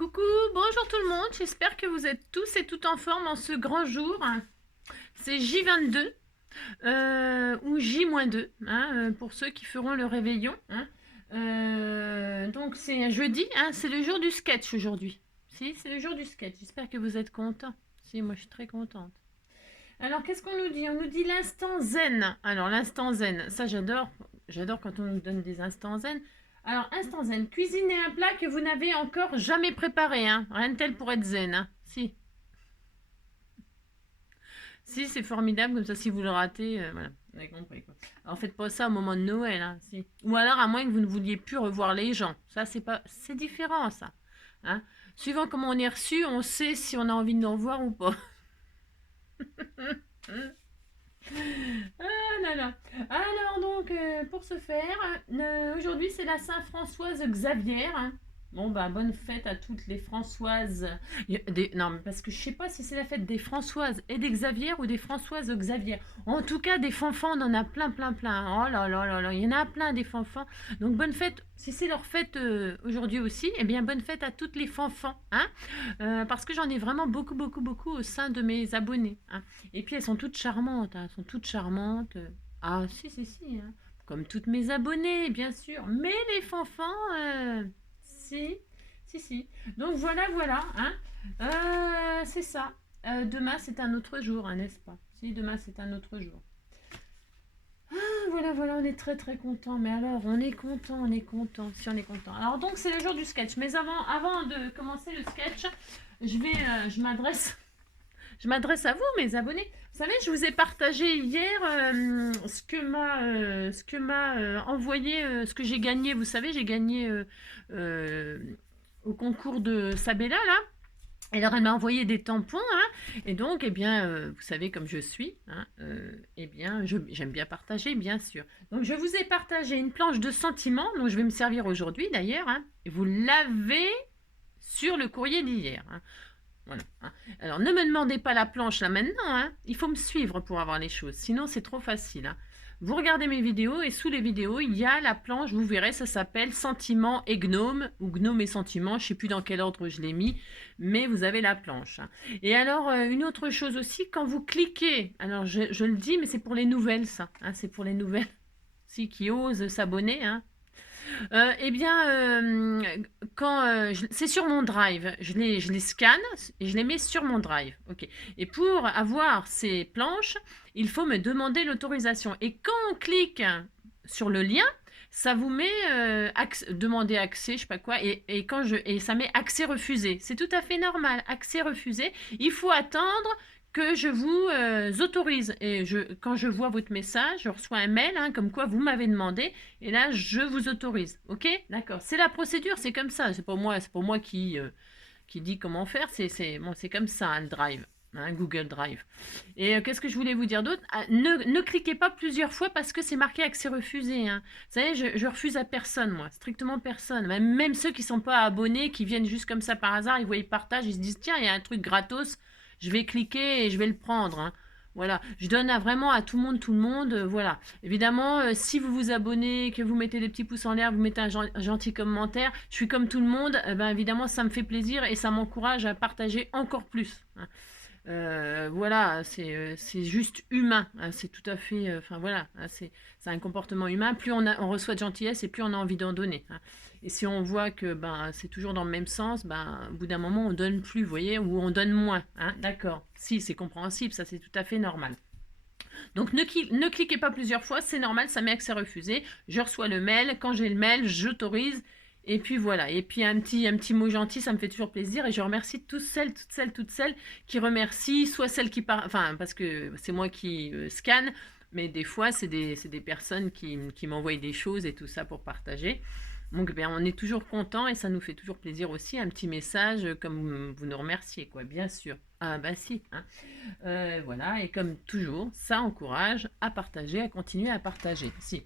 Coucou, bonjour tout le monde, j'espère que vous êtes tous et toutes en forme en ce grand jour. C'est J22 ou J-2 pour ceux qui feront le réveillon. Donc c'est un jeudi, c'est le jour du sketch aujourd'hui. Si, c'est le jour du sketch, j'espère que vous êtes contents. Si, moi je suis très contente. Alors qu'est-ce qu'on nous dit? On nous dit l'instant zen. Alors l'instant zen, ça j'adore. J'adore quand on nous donne des instants zen. Alors, instant zen, cuisinez un plat que vous n'avez encore jamais préparé. Rien de tel pour être zen. Si, si c'est formidable, comme ça, si vous le ratez, voilà, vous avez compris. Quoi. Alors, faites pas ça au moment de Noël. Si. Ou alors, à moins que vous ne vouliez plus revoir les gens. Ça, c'est pas, c'est différent, ça. Hein. Suivant comment on est reçu, on sait si on a envie de nous revoir ou pas. Ah là là. Alors donc, pour ce faire, aujourd'hui c'est la Saint-Françoise Xavier. Bon bah bonne fête à toutes les Françoises. Non mais parce que je sais pas si c'est la fête des Françoises et des Xavier ou des Françoises Xavier. En tout cas des fanfans on en a plein plein plein. Oh là là là là, il y en a plein des fanfans. Donc bonne fête, si c'est leur fête aujourd'hui aussi, eh bien bonne fête à toutes les fanfans. Parce que j'en ai vraiment beaucoup beaucoup beaucoup au sein de mes abonnés. Et puis elles sont toutes charmantes, elles sont toutes charmantes. Ah si si si, comme toutes mes abonnées bien sûr. Mais les fanfans, si si si. Donc voilà voilà, c'est ça. Demain c'est un autre jour, n'est-ce pas? Si demain c'est un autre jour. Voilà voilà, on est très très content. Mais alors on est content, on est content. Si on est content. Alors donc c'est le jour du sketch. Mais avant de commencer le sketch, je m'adresse à vous, mes abonnés. Vous savez, je vous ai partagé hier ce que m'a envoyé, ce que j'ai gagné. Vous savez, j'ai gagné au concours de Sabella, là. Et alors, elle m'a envoyé des tampons, et donc, eh bien, vous savez comme je suis, eh bien, j'aime bien partager, bien sûr. Donc, je vous ai partagé une planche de sentiments, dont je vais me servir aujourd'hui, d'ailleurs, et vous l'avez sur le courrier d'hier. Voilà. Alors, ne me demandez pas la planche là maintenant. Il faut me suivre pour avoir les choses. Sinon, c'est trop facile. Vous regardez mes vidéos et sous les vidéos, il y a la planche. Vous verrez, ça s'appelle Sentiments et Gnome ou Gnome et Sentiments. Je ne sais plus dans quel ordre je l'ai mis, mais vous avez la planche. Et alors, une autre chose aussi, quand vous cliquez, alors je le dis, mais c'est pour les nouvelles, ça. C'est pour les nouvelles si, qui osent s'abonner. Eh bien, c'est sur mon drive, je les scanne et je les mets sur mon drive. Ok. Et pour avoir ces planches, il faut me demander l'autorisation. Et quand on clique sur le lien, ça vous met demander accès, je sais pas quoi, et ça met accès refusé. C'est tout à fait normal, accès refusé. Il faut attendre que je vous autorise. Et quand je vois votre message, je reçois un mail comme quoi vous m'avez demandé, et là je vous autorise. Ok, d'accord. C'est la procédure, c'est comme ça. C'est pas moi qui dit comment faire. C'est comme ça, le Drive. Google Drive. Et qu'est-ce que je voulais vous dire d'autre? Ne cliquez pas plusieurs fois parce que c'est marqué accès refusé. Vous savez, je refuse à personne, moi, strictement personne. Même ceux qui ne sont pas abonnés, qui viennent juste comme ça par hasard, ils voient, ils partagent, ils se disent tiens, il y a un truc gratos, je vais cliquer et je vais le prendre. Voilà, je donne vraiment à tout le monde, voilà. Évidemment, si vous vous abonnez, que vous mettez des petits pouces en l'air, vous mettez un gentil commentaire, je suis comme tout le monde, évidemment, ça me fait plaisir et ça m'encourage à partager encore plus. Voilà, c'est juste humain, c'est tout à fait, voilà, c'est un comportement humain. Plus on reçoit de gentillesse et plus on a envie d'en donner. Et si on voit que c'est toujours dans le même sens, au bout d'un moment on donne plus, vous voyez, ou on donne moins. D'accord, si c'est compréhensible, ça c'est tout à fait normal. Donc ne cliquez pas plusieurs fois, c'est normal, ça met accès refusé. Je reçois le mail, quand j'ai le mail, j'autorise. Et puis voilà, et puis un petit mot gentil, ça me fait toujours plaisir. Et je remercie toutes celles qui remercient, soit celles qui parce que c'est moi qui scanne, mais des fois c'est des personnes qui m'envoient des choses et tout ça pour partager. Donc on est toujours content et ça nous fait toujours plaisir aussi, un petit message comme vous nous remerciez, quoi, bien sûr. Ah bah si, voilà, et comme toujours, ça encourage à partager, à continuer à partager. Si.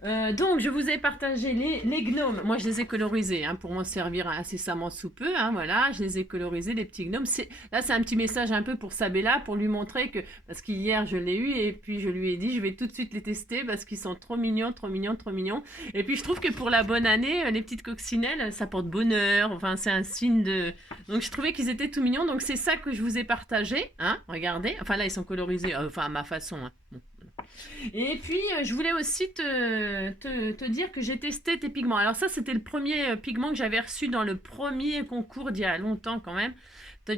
Donc, je vous ai partagé les gnomes. Moi, je les ai colorisés hein, pour m'en servir incessamment sous peu. Hein, voilà, je les ai colorisés, les petits gnomes. Là, c'est un petit message un peu pour Sabella, pour lui montrer que... Parce qu'hier, je l'ai eu et puis je lui ai dit, je vais tout de suite les tester parce qu'ils sont trop mignons, trop mignons, trop mignons. Et puis, je trouve que pour la bonne année, les petites coccinelles, ça porte bonheur. Enfin, c'est un signe de... Donc, je trouvais qu'ils étaient tout mignons. Donc, c'est ça que je vous ai partagé. Hein, regardez. Enfin, là, ils sont colorisés. Enfin, à ma façon. Hein. Bon. Et puis, je voulais aussi te dire que j'ai testé tes pigments. Alors ça, c'était le premier pigment que j'avais reçu dans le premier concours d'il y a longtemps quand même.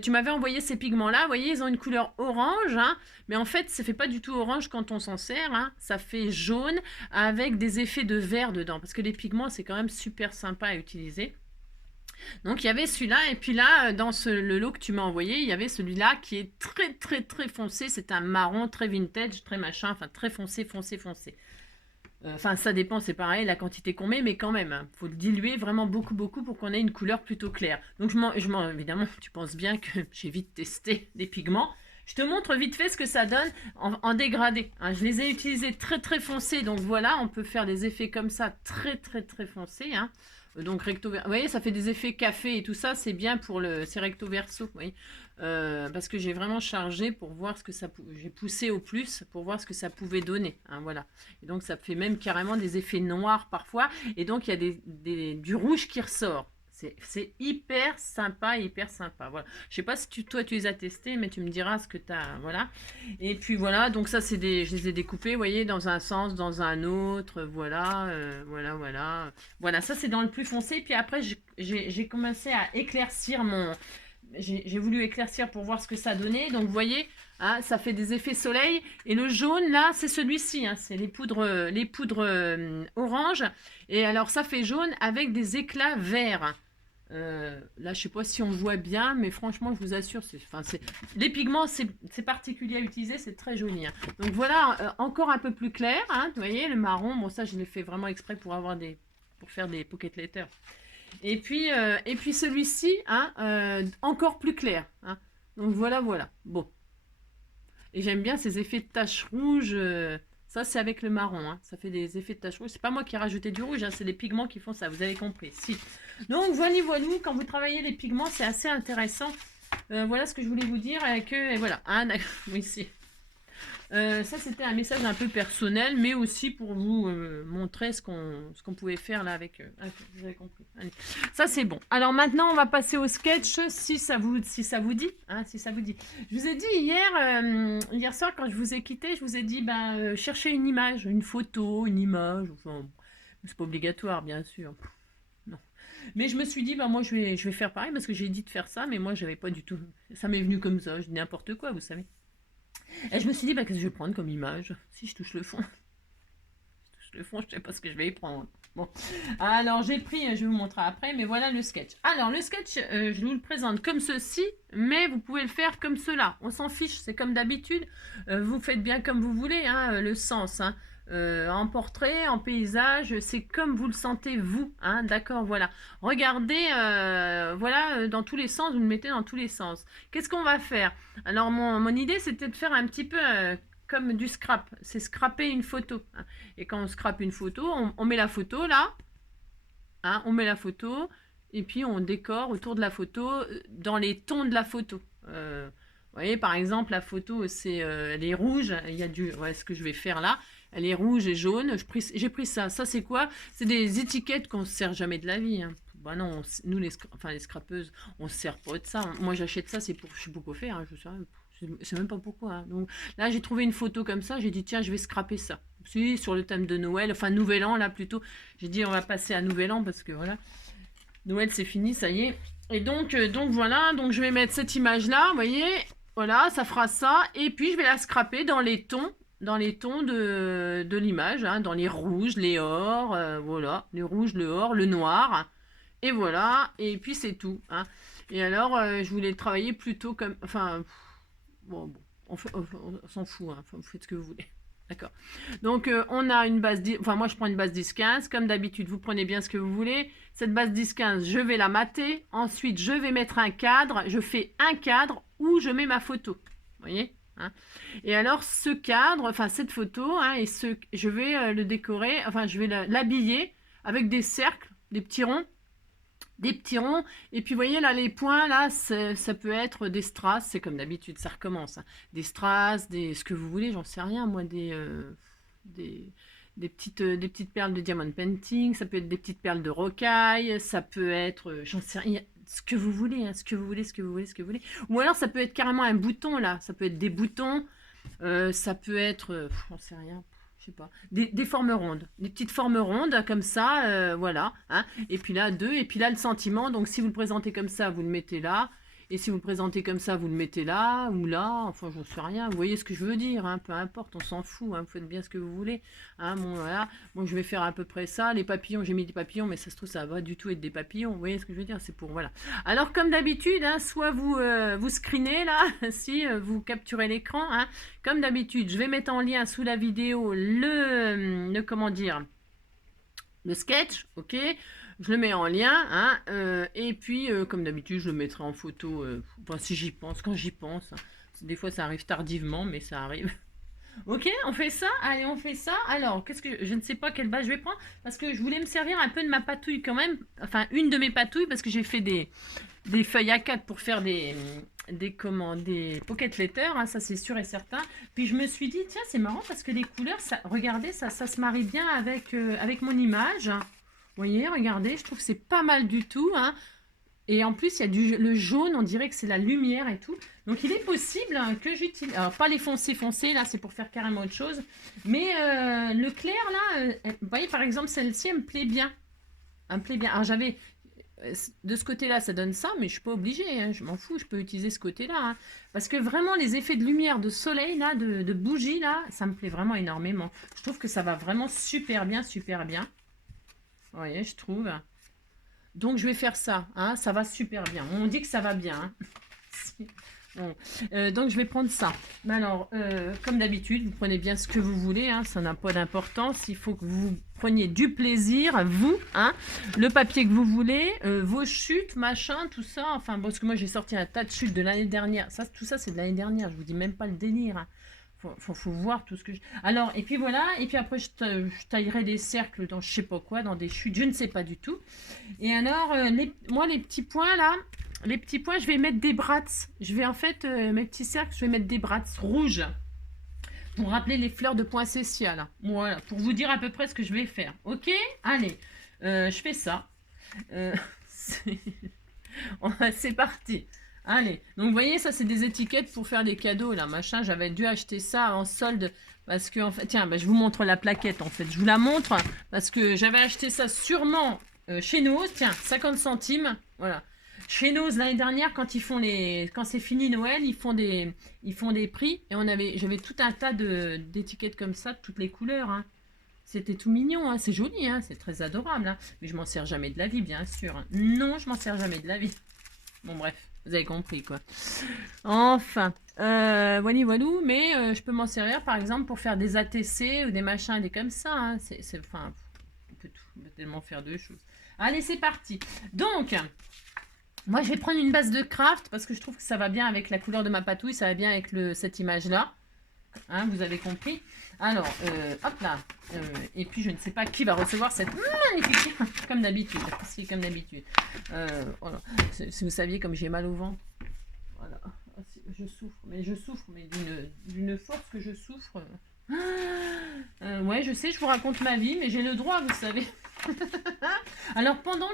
Tu m'avais envoyé ces pigments-là. Vous voyez, ils ont une couleur orange. Hein, mais en fait, ça ne fait pas du tout orange quand on s'en sert. Hein, ça fait jaune avec des effets de vert dedans. Parce que les pigments, c'est quand même super sympa à utiliser. Donc il y avait celui-là, et puis là, dans le lot que tu m'as envoyé, il y avait celui-là qui est très très très foncé. C'est un marron très vintage, très machin, enfin très foncé, foncé, foncé. Enfin, ça dépend, c'est pareil, la quantité qu'on met, mais quand même, hein, faut le diluer vraiment beaucoup, beaucoup pour qu'on ait une couleur plutôt claire. Donc évidemment, tu penses bien que j'ai vite testé les pigments. Je te montre vite fait ce que ça donne en dégradé. Hein. Je les ai utilisés très très foncés, donc voilà, on peut faire des effets comme ça très très très foncés. Hein. Donc recto verso, vous voyez, ça fait des effets café et tout ça, c'est bien pour c'est recto verso, vous voyez. Parce que j'ai vraiment chargé pour voir ce que ça j'ai poussé au plus pour voir ce que ça pouvait donner. Hein, voilà. Et donc ça fait même carrément des effets noirs parfois, et donc il y a du rouge qui ressort. C'est hyper sympa, hyper sympa. Voilà. Je sais pas si toi tu les as testés, mais tu me diras ce que tu as. Voilà. Et puis voilà, donc ça je les ai découpés, vous voyez, dans un sens, dans un autre. Voilà, voilà, voilà. Voilà, ça c'est dans le plus foncé. Puis après, j'ai commencé à éclaircir mon. J'ai voulu éclaircir pour voir ce que ça donnait. Donc vous voyez, hein, ça fait des effets soleil. Et le jaune là, c'est celui-ci. Hein, c'est les poudres orange. Et alors ça fait jaune avec des éclats verts. Là, je sais pas si on voit bien, mais franchement, je vous assure, les pigments, c'est particulier à utiliser, c'est très joli. Hein. Donc voilà, encore un peu plus clair. Hein, vous voyez, le marron, bon ça, je l'ai fait vraiment exprès pour faire des pocket letters. Et puis celui-ci, hein, encore plus clair. Hein. Donc voilà, voilà. Bon. Et j'aime bien ces effets de taches rouges. Ça, c'est avec le marron. Hein. Ça fait des effets de taches rouges. C'est pas moi qui ai rajouté du rouge, hein, c'est les pigments qui font ça. Vous avez compris. Si. Donc, voilà, quand vous travaillez les pigments, c'est assez intéressant. Voilà ce que je voulais vous dire. Et voilà. Ah, oui, si. Ça, c'était un message un peu personnel, mais aussi pour vous montrer ce qu'on pouvait faire là avec... vous avez compris. Allez. Ça, c'est bon. Alors maintenant, on va passer au sketch, si ça vous dit. Hein, si ça vous dit. Je vous ai dit hier soir, quand je vous ai quitté, je vous ai dit, cherchez une image, une photo, une image. Enfin, c'est pas obligatoire, bien sûr. Non. Mais je me suis dit, moi, je vais faire pareil, parce que j'ai dit de faire ça, mais moi, j'avais pas du tout... Ça m'est venu comme ça, je dis n'importe quoi, vous savez. Et je me suis dit, qu'est-ce que je vais prendre comme image si je touche le fond? Je touche le fond, je sais pas ce que je vais y prendre. Bon, alors j'ai pris, je vais vous montrer après, mais voilà le sketch. Alors le sketch, je vous le présente comme ceci, mais vous pouvez le faire comme cela. On s'en fiche, c'est comme d'habitude. Vous faites bien comme vous voulez, hein, le sens. Hein. En portrait, en paysage, c'est comme vous le sentez vous, hein, d'accord, voilà. Regardez, voilà, dans tous les sens, vous le mettez dans tous les sens. Qu'est-ce qu'on va faire? Alors mon idée, c'était de faire un petit peu comme du scrap, c'est scraper une photo. Hein. Et quand on scrape une photo, on met la photo là, hein, on met la photo, et puis on décore autour de la photo dans les tons de la photo. Vous voyez, par exemple, la photo, elle est rouge, il y a ce que je vais faire là, elle est rouge et jaune, j'ai pris ça. Ça, c'est quoi? C'est des étiquettes qu'on ne se sert jamais de la vie. Hein. Bah non, nous, les scrapeuses, on ne se sert pas de ça. Moi, j'achète ça, c'est pour, je sais pas quoi faire, hein, je sais même pas pourquoi. Hein. Donc là, j'ai trouvé une photo comme ça, j'ai dit, tiens, je vais scraper ça. Si, sur le thème de Noël, enfin, Nouvel An, là, plutôt. J'ai dit, on va passer à Nouvel An, parce que voilà, Noël, c'est fini, ça y est. Et donc voilà, donc je vais mettre cette image-là, vous voyez, voilà, ça fera ça. Et puis, je vais la scraper dans les tons de l'image, hein, dans les rouges, les ors, voilà, les rouges, le or, le noir, et voilà, et puis c'est tout. Hein. Et alors, je voulais travailler plutôt comme, enfin, bon, on s'en fout, hein, vous faites ce que vous voulez. D'accord. Donc, on a une base, enfin, moi, je prends une base 10-15. Comme d'habitude, vous prenez bien ce que vous voulez. Cette base 10-15, je vais la mater. Ensuite, je vais mettre un cadre. Je fais un cadre où je mets ma photo. Vous voyez? hein. Et alors, ce cadre, enfin, cette photo, hein, je vais le décorer, enfin, je vais l'habiller avec des cercles, des petits ronds. Des petits ronds, et puis vous voyez là les points là, ça peut être des strass, c'est comme d'habitude, ça recommence, hein. Des strass, ce que vous voulez, j'en sais rien moi, des, des petites perles de diamond painting, ça peut être des petites perles de rocaille, ça peut être, j'en sais rien, ce que vous voulez, hein, ce que vous voulez, ce que vous voulez, ce que vous voulez. Ou alors ça peut être carrément un bouton là, ça peut être des boutons, ça peut être, j'en sais rien, je sais pas, des formes rondes, des petites formes rondes comme ça, voilà, hein. Et puis là, deux, et puis là, le sentiment, donc si vous le présentez comme ça, vous le mettez là, et si vous le présentez comme ça, vous le mettez là, ou là, enfin, j'en sais rien, vous voyez ce que je veux dire, hein, peu importe, on s'en fout, hein, vous faites bien ce que vous voulez, hein, bon, voilà, bon, je vais faire à peu près ça, les papillons, j'ai mis des papillons, mais ça se trouve, ça va pas du tout être des papillons, vous voyez ce que je veux dire, c'est pour, voilà. Alors, comme d'habitude, hein, soit vous screenez, là, si vous capturez l'écran, hein, comme d'habitude, je vais mettre en lien sous la vidéo comment dire, le sketch, ok. Je le mets en lien, hein, et puis comme d'habitude, je le mettrai en photo, enfin, si j'y pense, quand j'y pense. Des fois, ça arrive tardivement, mais ça arrive. Ok, on fait ça. Allez, on fait ça. Alors, je ne sais pas quelle base je vais prendre parce que je voulais me servir un peu de ma patouille quand même. Enfin, une de mes patouilles parce que j'ai fait des feuilles A4 pour faire des pocket letters, hein, ça c'est sûr et certain. Puis je me suis dit, tiens, c'est marrant parce que les couleurs, ça, regardez, ça se marie bien avec mon image. Vous voyez, regardez, je trouve que c'est pas mal du tout, hein. Et en plus, il y a le jaune, on dirait que c'est la lumière et tout. Donc, il est possible que j'utilise... Alors, pas les foncés, là, c'est pour faire carrément autre chose. Mais le clair, là, vous voyez, par exemple, celle-ci, elle me plaît bien. Elle me plaît bien. Alors, j'avais... De ce côté-là, ça donne ça, mais je suis pas obligée, hein, je m'en fous, je peux utiliser ce côté-là. Hein. Parce que vraiment, les effets de lumière, de soleil, là, de bougie, là, ça me plaît vraiment énormément. Je trouve que ça va vraiment super bien, super bien. Vous voyez, je trouve. Donc, je vais faire ça. Hein, ça va super bien. On dit que ça va bien. Hein. Bon. Donc, je vais prendre ça. Mais alors, comme d'habitude, vous prenez bien ce que vous voulez. Hein, ça n'a pas d'importance. Il faut que vous preniez du plaisir, vous. Hein, le papier que vous voulez, vos chutes, machin, tout ça. Enfin, bon, parce que moi, j'ai sorti un tas de chutes de l'année dernière. Tout ça, c'est de l'année dernière. Je vous dis même pas le délire. Hein. Faut voir tout ce que je... Alors, et puis voilà, et puis après, je taillerai des cercles dans je sais pas quoi, dans des chutes, je ne sais pas du tout. Et alors, moi, les petits points, là, les petits points, je vais mettre des brats. Je vais, en fait, mes petits cercles, je vais mettre des brats rouges. Pour rappeler les fleurs de poinsettia, là. Voilà, pour vous dire à peu près ce que je vais faire. Ok. Allez, je fais ça. C'est parti. Allez, donc vous voyez, ça c'est des étiquettes pour faire des cadeaux, là, machin. J'avais dû acheter ça en solde parce que, en fait, tiens, bah, je vous montre la plaquette, en fait. Je vous la montre parce que j'avais acheté ça sûrement chez Noz, tiens, 50 centimes, voilà. Chez Noz, l'année dernière, quand c'est fini Noël, ils font des prix et j'avais tout un tas d'étiquettes comme ça, de toutes les couleurs, hein. C'était tout mignon, hein. C'est joli, hein. C'est très adorable, hein. Mais je m'en sers jamais de la vie, bien sûr, hein. Non, je m'en sers jamais de la vie. Bon, bref. Vous avez compris, quoi. Enfin, voilà, mais je peux m'en servir, par exemple, pour faire des ATC ou des machins, des comme ça. Hein. Enfin, on peut tellement faire deux choses. Allez, c'est parti. Donc, moi, je vais prendre une base de craft parce que je trouve que ça va bien avec la couleur de ma patouille, ça va bien avec cette image-là. Hein, vous avez compris. Alors, hop là. Et puis, je ne sais pas qui va recevoir cette magnifique... comme d'habitude. Si, comme d'habitude. Voilà. Si vous saviez comme j'ai mal au ventre. Voilà. Je souffre, mais d'une force que je souffre. Ouais, je sais, je vous raconte ma vie, mais j'ai le droit, vous savez. Alors, pendant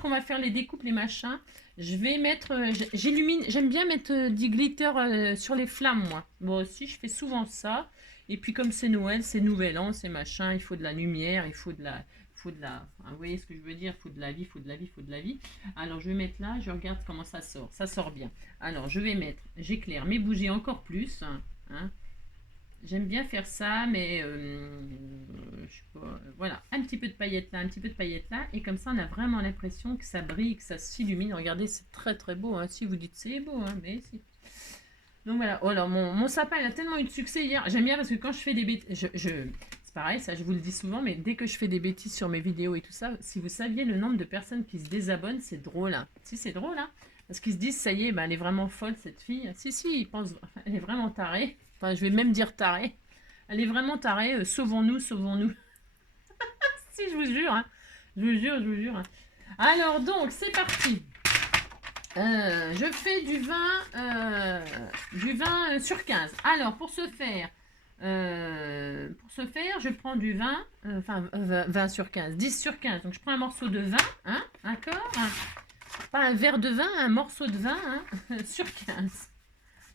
qu'on va faire les découpes, les machins, je vais mettre... j'illumine... J'aime bien mettre du glitter sur les flammes, moi. Bon, aussi, je fais souvent ça. Et puis, comme c'est Noël, c'est Nouvel An, c'est machin, il faut de la lumière, il faut de la... vous voyez ce que je veux dire? Il faut de la vie, il faut de la vie, il faut de la vie. Alors, je vais mettre là, je regarde comment ça sort. Ça sort bien. Alors, je vais mettre... J'éclaire mes bougies encore plus. Hein. J'aime bien faire ça, mais je sais pas, voilà, un petit peu de paillettes là, un petit peu de paillettes là, et comme ça on a vraiment l'impression que ça brille, que ça s'illumine. Regardez, c'est très très beau, hein. Si vous dites c'est beau, hein, mais si. Donc voilà, oh, alors mon sapin il a tellement eu de succès hier, j'aime bien parce que quand je fais des bêtises, c'est pareil, ça je vous le dis souvent, mais dès que je fais des bêtises sur mes vidéos et tout ça, si vous saviez le nombre de personnes qui se désabonnent, c'est drôle, hein. Si c'est drôle, hein. Parce qu'ils se disent, ça y est, bah, elle est vraiment folle, cette fille. Si, si, ils pensent, elle est vraiment tarée. Enfin, je vais même dire tarée. Elle est vraiment tarée. Sauvons-nous, sauvons-nous. Si, je vous jure. Hein. Je vous jure, je vous jure. Hein. Alors, donc, c'est parti. Je fais du vin sur 15. Alors, pour ce faire, je prends du vin, 20 sur 15, 10 sur 15. Donc, je prends un morceau de vin, hein, d'accord? Pas un verre de vin, un morceau de vin, hein, sur 15.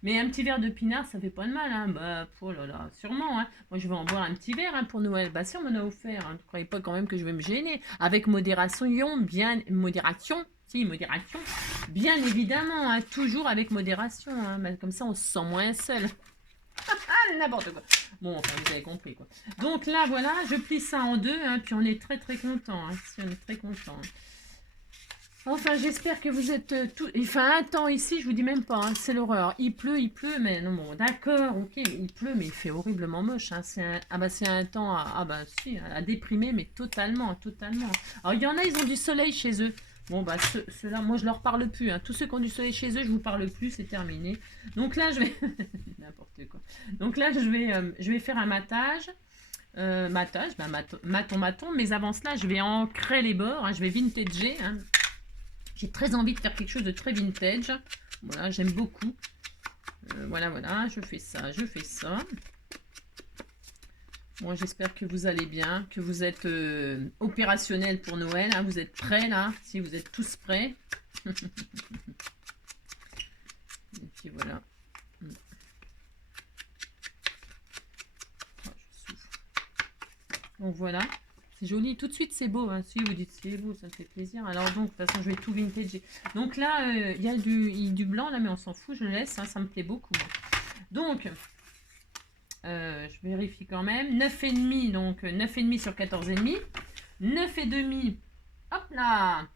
Mais un petit verre de pinard, ça fait pas de mal, hein. Bah, oh là là, sûrement, hein. Moi, je vais en boire un petit verre, hein, pour Noël. Bah, si, on m'en a offert, hein. Ne croyez pas quand même que je vais me gêner. Avec modération, modération, bien évidemment, hein, toujours avec modération, hein. Bah, comme ça, on se sent moins seul. Ah, n'importe quoi. Bon, enfin, vous avez compris, quoi. Donc là, voilà, je plie ça en deux, hein, puis on est très très content, hein. Si, on est très content. Hein. Enfin, j'espère que vous êtes tous... Il fait un temps ici, je vous dis même pas, hein, c'est l'horreur. Il pleut, mais non, bon, d'accord, ok, il pleut, mais il fait horriblement moche. Hein, ah bah c'est un temps si, à déprimer, mais totalement, totalement. Alors il y en a, ils ont du soleil chez eux. Bon bah ceux-là, moi je leur parle plus. Hein. Tous ceux qui ont du soleil chez eux, je vous parle plus, c'est terminé. Donc là, je vais... N'importe quoi. Donc là, je vais faire un matage. Maton, mais avant cela, je vais ancrer les bords, hein, je vais vintager, hein. J'ai très envie de faire quelque chose de très vintage. Voilà, j'aime beaucoup. Voilà, je fais ça, je fais ça. Bon, j'espère que vous allez bien, que vous êtes opérationnels pour Noël. Hein, vous êtes prêts là, si vous êtes tous prêts. Et puis voilà. Donc voilà. C'est joli, tout de suite c'est beau, hein. Si vous dites c'est beau, ça me fait plaisir. Alors donc, de toute façon, je vais tout vintage. Donc là, il y a du blanc, là, mais on s'en fout, je le laisse, hein, ça me plaît beaucoup. Donc, je vérifie quand même. 9,5, donc 9,5 sur 14,5. 9,5, hop là.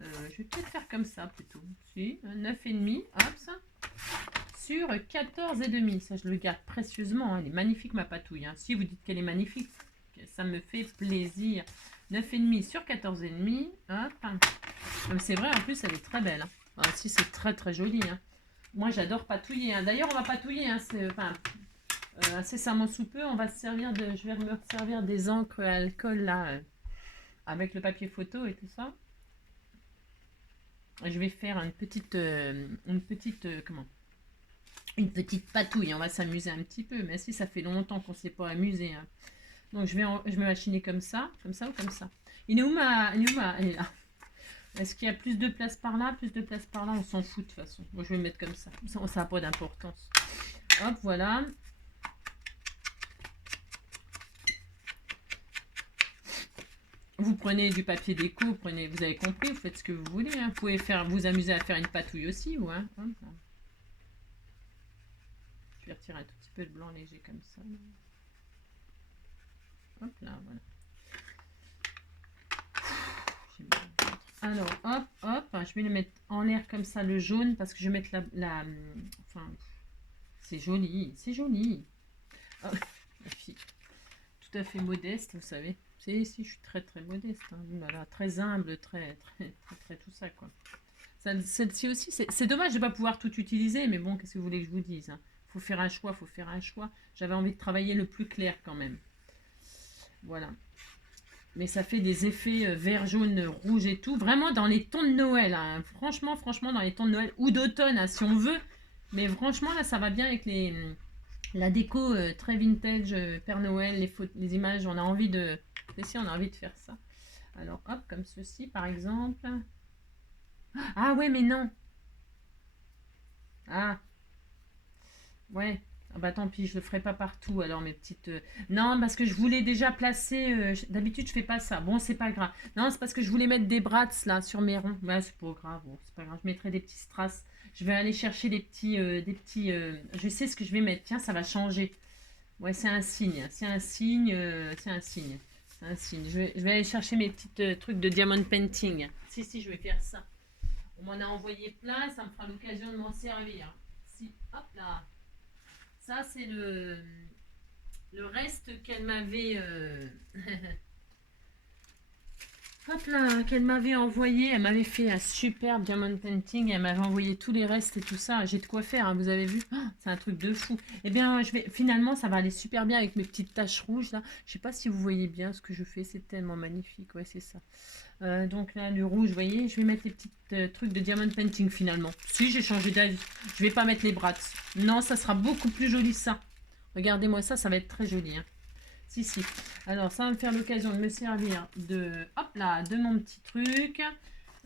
Je vais peut-être faire comme ça plutôt. Si, 9,5, hop ça. Sur 14,5. Ça, je le garde précieusement. Hein. Elle est magnifique, ma patouille. Hein. Si vous dites qu'elle est magnifique, ça me fait plaisir. 9,5 sur 14,5. Hop. C'est vrai, en plus, elle est très belle. Hein. Ah, si, c'est très très joli. Hein. Moi, j'adore patouiller. Hein. D'ailleurs, on va patouiller. Hein. Incessamment sous peu, je vais me servir des encres à alcool là, avec le papier photo et tout ça. Je vais faire une petite patouille, on va s'amuser un petit peu, mais si ça fait longtemps qu'on ne s'est pas amusé. Hein. Donc je vais machiner comme ça ou comme ça. Elle est là. Est-ce qu'il y a plus de place par là, on s'en fout de toute façon. Moi je vais le mettre comme ça, ça n'a pas d'importance. Hop, voilà. Vous prenez du papier déco, vous avez compris, vous faites ce que vous voulez. Hein. Vous pouvez vous amuser à faire une patouille aussi. Ou, hein. Je vais retirer un tout petit peu de blanc léger comme ça. Hop là, voilà. Alors, hop, je vais le mettre en l'air comme ça, le jaune, parce que je vais mettre c'est joli, c'est joli. Oh, la fille, tout à fait modeste, vous savez. Si, je suis très très modeste. Hein. Voilà, très humble, très tout ça, quoi. Celle-ci aussi, c'est dommage de ne pas pouvoir tout utiliser, mais bon, qu'est-ce que vous voulez que je vous dise, hein. Faut faire un choix. J'avais envie de travailler le plus clair quand même. Voilà. Mais ça fait des effets vert, jaune, rouge et tout. Vraiment dans les tons de Noël. Hein. Franchement, dans les tons de Noël. Ou d'automne, hein, si on veut. Mais franchement, là, ça va bien avec la déco très vintage, Père Noël, les images. On a envie de faire ça. Alors, hop, comme ceci, par exemple. Ah ouais, mais non. Ah. Ouais. Ah bah tant pis, je le ferai pas partout alors mes petites... Non, parce que je voulais déjà placer... D'habitude, je fais pas ça. Bon, c'est pas grave. Non, c'est parce que je voulais mettre des brats là sur mes ronds. Ouais, c'est pas grave. Bon, c'est pas grave. Je mettrai des petits strass. Je vais aller chercher des petits... Je sais ce que je vais mettre. Tiens, ça va changer. Ouais, c'est un signe. C'est un signe. Je vais aller chercher mes petits trucs de diamond painting. Si, je vais faire ça. On m'en a envoyé plein. Ça me fera l'occasion de m'en servir. Si, hop là. Ça, c'est le reste qu'elle m'avait... Hop là, qu'elle m'avait envoyé, elle m'avait fait un super diamond painting, elle m'avait envoyé tous les restes et tout ça. J'ai de quoi faire, hein, vous avez vu? Oh, c'est un truc de fou. Eh bien, finalement, ça va aller super bien avec mes petites taches rouges là. Je sais pas si vous voyez bien ce que je fais, c'est tellement magnifique. Ouais, c'est ça. Donc là, le rouge, vous voyez, je vais mettre les petits trucs de diamond painting finalement. Si, j'ai changé d'avis. Je vais pas mettre les brats. Non, ça sera beaucoup plus joli ça. Regardez-moi ça, ça va être très joli, hein. Si, si. Alors, ça va me faire l'occasion de me servir de, hop là, de mon petit truc.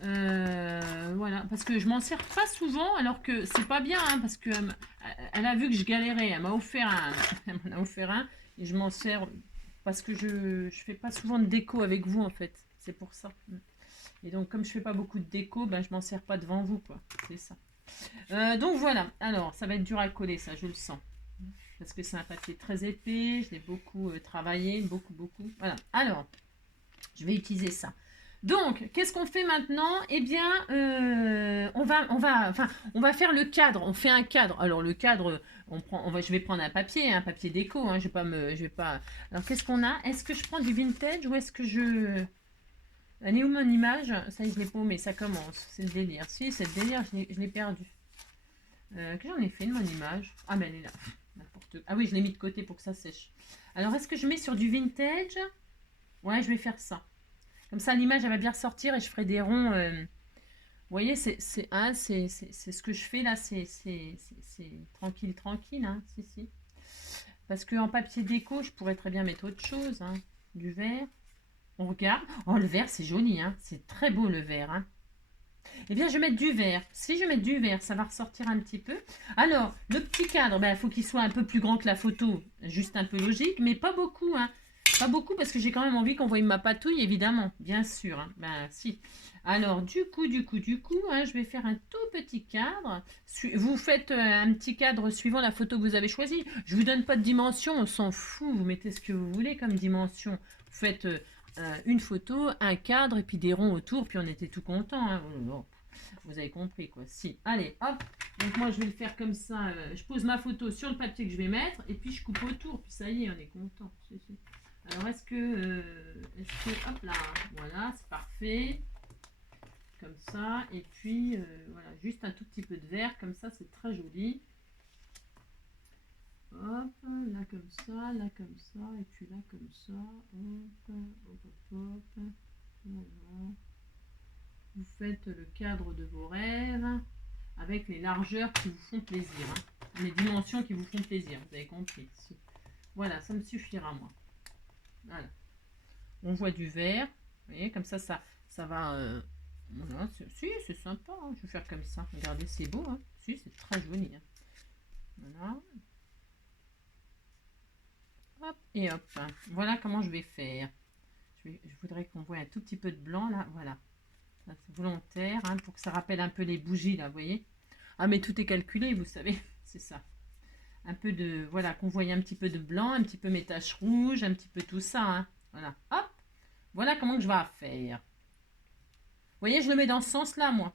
Voilà, parce que je m'en sers pas souvent, alors que c'est pas bien, hein, parce que elle a vu que je galérais, elle m'a offert un, elle m'en a offert un, et je m'en sers parce que je fais pas souvent de déco avec vous, en fait. C'est pour ça. Et donc, comme je fais pas beaucoup de déco, ben, je m'en sers pas devant vous, quoi. C'est ça. Donc voilà, alors, ça va être dur à coller, ça, je le sens. Parce que c'est un papier très épais, je l'ai beaucoup travaillé, beaucoup. Voilà, alors, je vais utiliser ça. Donc, qu'est-ce qu'on fait maintenant? Eh bien, on va faire le cadre. On fait un cadre. Alors, le cadre, je vais prendre un papier déco. Hein, je vais pas. Alors, qu'est-ce qu'on a? Est-ce que je prends du vintage ou est-ce que je... Elle est où mon image? Ça y est, je l'ai paumé, ça commence. C'est le délire. Si, c'est le délire, je l'ai perdu. Que j'en ai fait de mon image? Ah, mais elle est là. Ah oui, je l'ai mis de côté pour que ça sèche. Alors, est-ce que je mets sur du vintage? Ouais, je vais faire ça. Comme ça, l'image, elle va bien ressortir et je ferai des ronds. Vous voyez, c'est ce que je fais là. C'est tranquille, tranquille. Hein, si, si. Parce qu'en papier déco, je pourrais très bien mettre autre chose. Hein, du vert. On regarde. Oh, le vert, c'est joli. Hein, c'est très beau le vert. Hein. Eh bien, je vais mettre du vert. Si je mets du vert, ça va ressortir un petit peu. Alors, le petit cadre, il faut qu'il soit un peu plus grand que la photo. Juste un peu logique, mais pas beaucoup. Hein. Pas beaucoup parce que j'ai quand même envie qu'on voie ma patouille, évidemment. Bien sûr. Hein. Ben, si. Alors, du coup, hein, je vais faire un tout petit cadre. Vous faites un petit cadre suivant la photo que vous avez choisie. Je vous donne pas de dimension, on s'en fout. Vous mettez ce que vous voulez comme dimension. Vous faites une photo, un cadre et puis des ronds autour, puis on était tout content. Hein. Vous avez compris quoi. Si, allez, hop. Donc moi je vais le faire comme ça. Je pose ma photo sur le papier que je vais mettre et puis je coupe autour. Puis ça y est, on est content. Alors est-ce que, hop là, voilà, c'est parfait. Comme ça. Et puis voilà, juste un tout petit peu de vert comme ça, c'est très joli. Hop, là comme ça, et puis là comme ça. Hop. Voilà. Vous faites le cadre de vos rêves avec les largeurs qui vous font plaisir. Hein. Les dimensions qui vous font plaisir, vous avez compris. Voilà, ça me suffira moi. Voilà. On voit du vert. Vous voyez, comme ça, ça va... voilà, si, c'est sympa. Hein. Je vais faire comme ça. Regardez, c'est beau. Hein. Si, c'est très joli. Hein. Voilà. Hop, et hop. Voilà comment je vais faire. Je voudrais qu'on voit un tout petit peu de blanc là. Voilà. C'est volontaire hein, pour que ça rappelle un peu les bougies là, vous voyez. Ah, mais tout est calculé, vous savez. C'est ça. Un peu de... Voilà, qu'on voit un petit peu de blanc, un petit peu mes taches rouges, un petit peu tout ça. Hein. Voilà. Hop. Voilà comment que je vais faire. Vous voyez, je le mets dans ce sens-là, moi.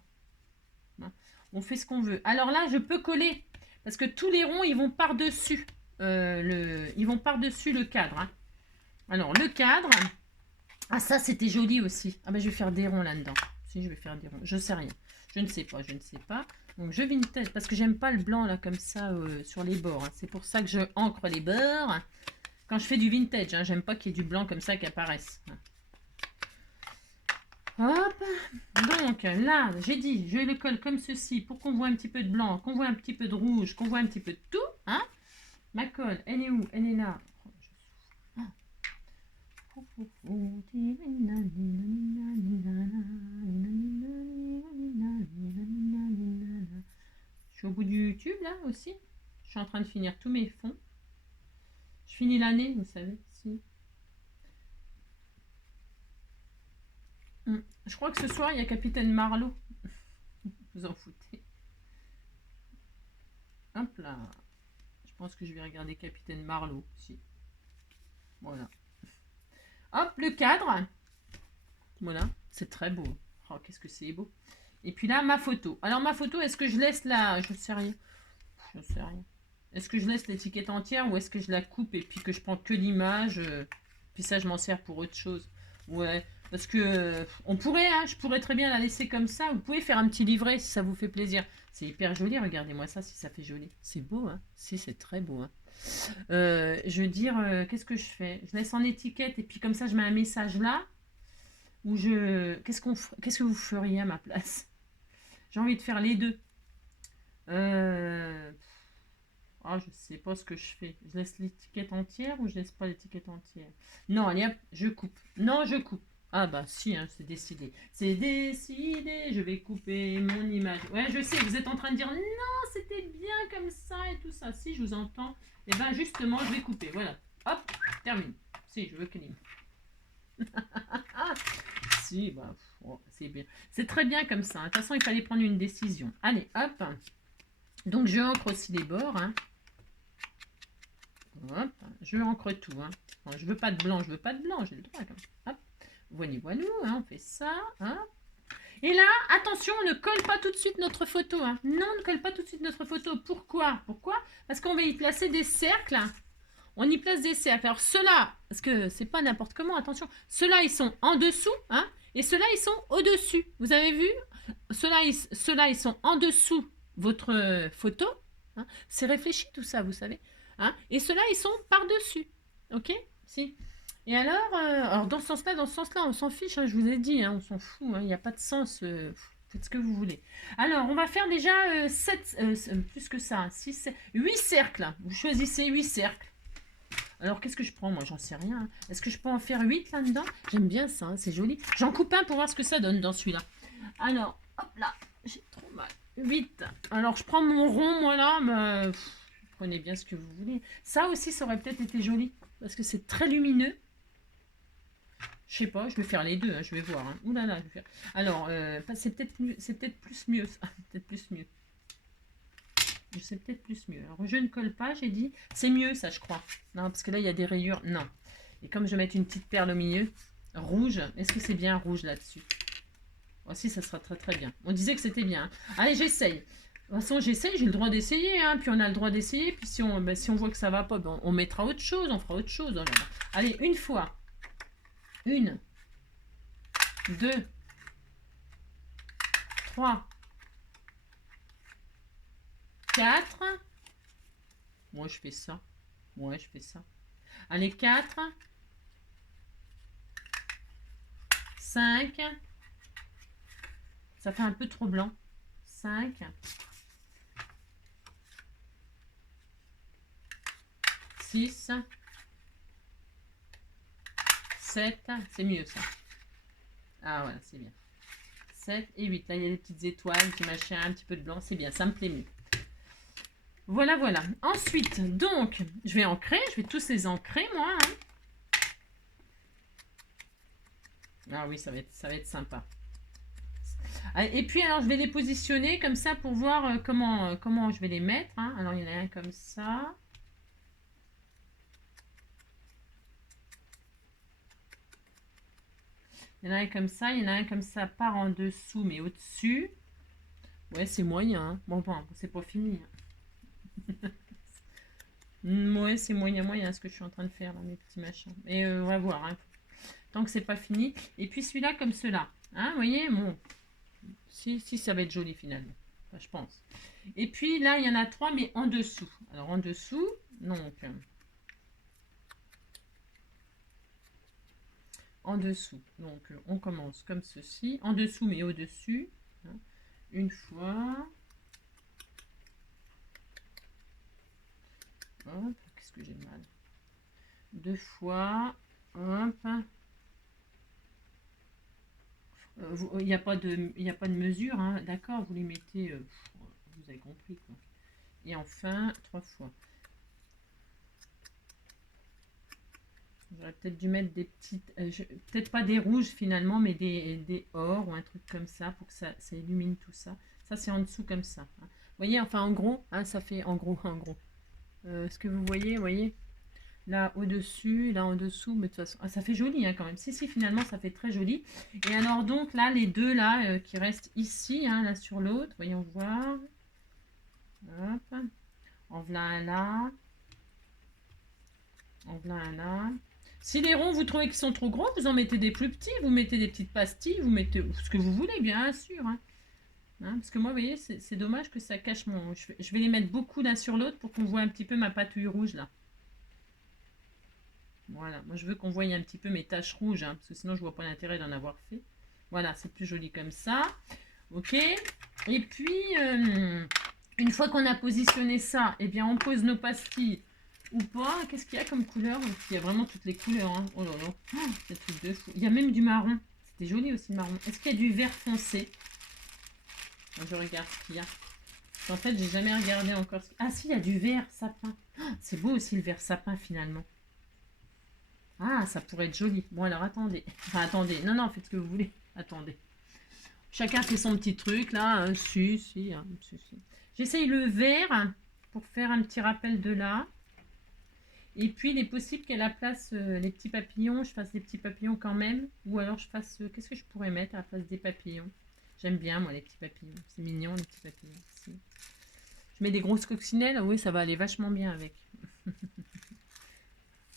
On fait ce qu'on veut. Alors là, je peux coller. Parce que tous les ronds, ils vont par-dessus. Ils vont par-dessus le cadre. Hein. Alors, le cadre... Ah, ça, c'était joli aussi. Ah, ben, je vais faire des ronds là-dedans. Si, je vais faire des ronds. Je sais rien. Je ne sais pas. Donc, je vintage. Parce que j'aime pas le blanc, là, comme ça, sur les bords. Hein. C'est pour ça que je ancre les bords. Quand je fais du vintage, hein, j'aime pas qu'il y ait du blanc comme ça qui apparaisse. Hop. Donc, là, j'ai dit, je le colle comme ceci pour qu'on voit un petit peu de blanc, qu'on voit un petit peu de rouge, qu'on voit un petit peu de tout. Hein. Ma colle, elle est où? Elle est là. Je suis au bout du YouTube là aussi. Je suis en train de finir tous mes fonds. Je finis l'année, vous savez. Si. Je crois que ce soir il y a Capitaine Marlowe. Vous en foutez. Hop là. Je pense que je vais regarder Capitaine Marlowe aussi. Voilà. Hop, le cadre. Voilà, c'est très beau. Oh, qu'est-ce que c'est beau. Et puis là, ma photo. Alors, ma photo, est-ce que je laisse la... Je sais rien. Je sais rien. Est-ce que je laisse l'étiquette entière ou est-ce que je la coupe et puis que je prends que l'image puis ça, je m'en sers pour autre chose. Ouais, Parce que on pourrait, hein, je pourrais très bien la laisser comme ça. Vous pouvez faire un petit livret si ça vous fait plaisir. C'est hyper joli, regardez-moi ça si ça fait joli. C'est beau, hein? Si, c'est très beau, hein. Je veux dire, qu'est-ce que je fais? Je laisse en étiquette et puis comme ça je mets un message là. Ou je. Qu'est-ce que vous feriez à ma place? J'ai envie de faire les deux. Euh... Ah, je sais pas ce que je fais. Je laisse l'étiquette entière ou je laisse pas l'étiquette entière? Non, allez hop, je coupe. Non, je coupe. Ah bah si, hein, c'est décidé. C'est décidé, je vais couper mon image. Ouais, je sais, vous êtes en train de dire non, c'était bien comme ça et tout ça. Si, je vous entends. Et ben justement, je vais couper. Voilà. Hop, termine. Si, je veux clean. Si, bah, oh, c'est bien. C'est très bien comme ça. De toute façon, il fallait prendre une décision. Allez, hop. Donc, je encre aussi les bords. Hein. Hop, je encre tout. Hein. Bon, je veux pas de blanc, je veux pas de blanc. J'ai le droit. Comme ça. Hop. Voilà, voilà. Hein, on fait ça. Hein. Et là, attention, on ne colle pas tout de suite notre photo. Hein. Non, on ne colle pas tout de suite notre photo. Pourquoi? Pourquoi? Parce qu'on va y placer des cercles. On y place des cercles. Alors ceux-là, parce que c'est pas n'importe comment, attention, ceux-là ils sont en dessous, hein, et ceux-là ils sont au-dessus. Vous avez vu? Ceux-là ils sont en dessous votre photo. Hein. C'est réfléchi tout ça, vous savez. Hein, et ceux-là ils sont par-dessus. Ok? Si. Et alors dans ce sens-là, on s'en fiche, hein, je vous ai dit, hein, on s'en fout, il n'y a pas de sens. Faites ce que vous voulez. Alors, on va faire déjà 7, plus que ça, 6, 8 cercles. Vous choisissez 8 cercles. Alors, qu'est-ce que je prends? Moi, j'en sais rien. Est-ce que je peux en faire 8 là-dedans? J'aime bien ça, hein, c'est joli. J'en coupe un pour voir ce que ça donne dans celui-là. Alors, hop là, j'ai trop mal. 8. Alors, je prends mon rond, moi, là. Mais, prenez bien ce que vous voulez. Ça aussi, ça aurait peut-être été joli. Parce que c'est très lumineux. Je sais pas, je vais faire les deux, hein, je vais voir. Hein. Ouh là là, je vais faire. Alors, c'est peut-être plus mieux, ça. Peut-être plus mieux. C'est peut-être plus mieux. Alors, je ne colle pas, j'ai dit. C'est mieux, ça, je crois. Non, parce que là, il y a des rayures. Non. Et comme je vais mettre une petite perle au milieu, rouge. Est-ce que c'est bien rouge là-dessus? Voici, ça sera très très bien. On disait que c'était bien. Hein. Allez, j'essaye. De toute façon, j'essaye, j'ai le droit d'essayer. Hein. Puis on a le droit d'essayer. Puis si on voit que ça va pas, ben, on mettra autre chose. On fera autre chose. Oh là là. Allez, une fois. 1, 2, 3, 4. Moi, je fais ça. Ouais, je fais ça. Allez, 4, 5. Ça fait un peu trop blanc. 5. 6. 7. C'est mieux, ça. Ah, voilà, c'est bien. 7 et 8. Là, il y a des petites étoiles, petit machin, un petit peu de blanc. C'est bien, ça me plaît mieux. Voilà, voilà. Ensuite, donc, je vais ancrer. Je vais tous les ancrer, moi. Hein. Ah oui, ça va être sympa. Et puis, alors, je vais les positionner comme ça pour voir comment je vais les mettre. Hein. Alors, il y en a un comme ça. Il y en a un comme ça. Il y en a un comme ça, par en dessous, mais au-dessus. Ouais, c'est moyen. Hein. Bon, c'est pas fini. Hein. Ouais, c'est moyen ce que je suis en train de faire, là, mes petits machins. Et on va voir. Hein. Tant que c'est pas fini. Et puis, celui-là, comme cela. Hein, vous voyez, bon. Si, ça va être joli finalement. Enfin, je pense. Et puis là, il y en a 3, mais en dessous. Alors en dessous, donc. En dessous. Donc on commence comme ceci. En dessous, mais au-dessus. Hein. Une fois. Hop, qu'est-ce que j'ai mal. 2 fois. Hop. Il n'y a pas de mesure, hein. D'accord, vous les mettez, vous avez compris quoi. Et enfin 3 fois. J'aurais peut-être dû mettre des petites, peut-être pas des rouges finalement, mais des or ou un truc comme ça pour que ça illumine tout ça. Ça c'est en dessous comme ça. Hein. Vous voyez, enfin en gros, hein, ça fait en gros. Ce que vous voyez là au-dessus, là en dessous, mais de toute façon, ça fait joli hein, quand même. Si, finalement, ça fait très joli. Et alors donc là, les deux là qui restent ici, hein, l'un sur l'autre, voyons voir. Hop. En voilà un là. En voilà un là. Si les ronds, vous trouvez qu'ils sont trop gros, vous en mettez des plus petits, vous mettez des petites pastilles, vous mettez ce que vous voulez, bien sûr. Hein. Hein, parce que moi, vous voyez, c'est dommage que ça cache mon... Je vais les mettre beaucoup l'un sur l'autre pour qu'on voit un petit peu ma patouille rouge, là. Voilà, moi je veux qu'on voie un petit peu mes taches rouges, hein, parce que sinon je vois pas l'intérêt d'en avoir fait. Voilà, c'est plus joli comme ça. Ok. Et puis, une fois qu'on a positionné ça, eh bien on pose nos pastilles ou pas. Qu'est-ce qu'il y a comme couleur? Il y a vraiment toutes les couleurs. Hein. Oh là là, oh, c'est truc de fou. Il y a même du marron. C'était joli aussi le marron. Est-ce qu'il y a du vert foncé? Je regarde ce qu'il y a. En fait, j'ai jamais regardé encore. Ah si, il y a du vert sapin. Oh, c'est beau aussi le vert sapin finalement. Ah, ça pourrait être joli. Bon, alors attendez. Enfin, attendez. Non, non, faites ce que vous voulez. Attendez. Chacun fait son petit truc, là. Si. J'essaye le vert pour faire un petit rappel de là. Et puis, il est possible qu'à la place, les petits papillons, je fasse des petits papillons quand même. Ou alors, je fasse... Qu'est-ce que je pourrais mettre à la place des papillons? J'aime bien, moi, les petits papillons. C'est mignon, les petits papillons. Si. Je mets des grosses coccinelles. Oui, ça va aller vachement bien avec.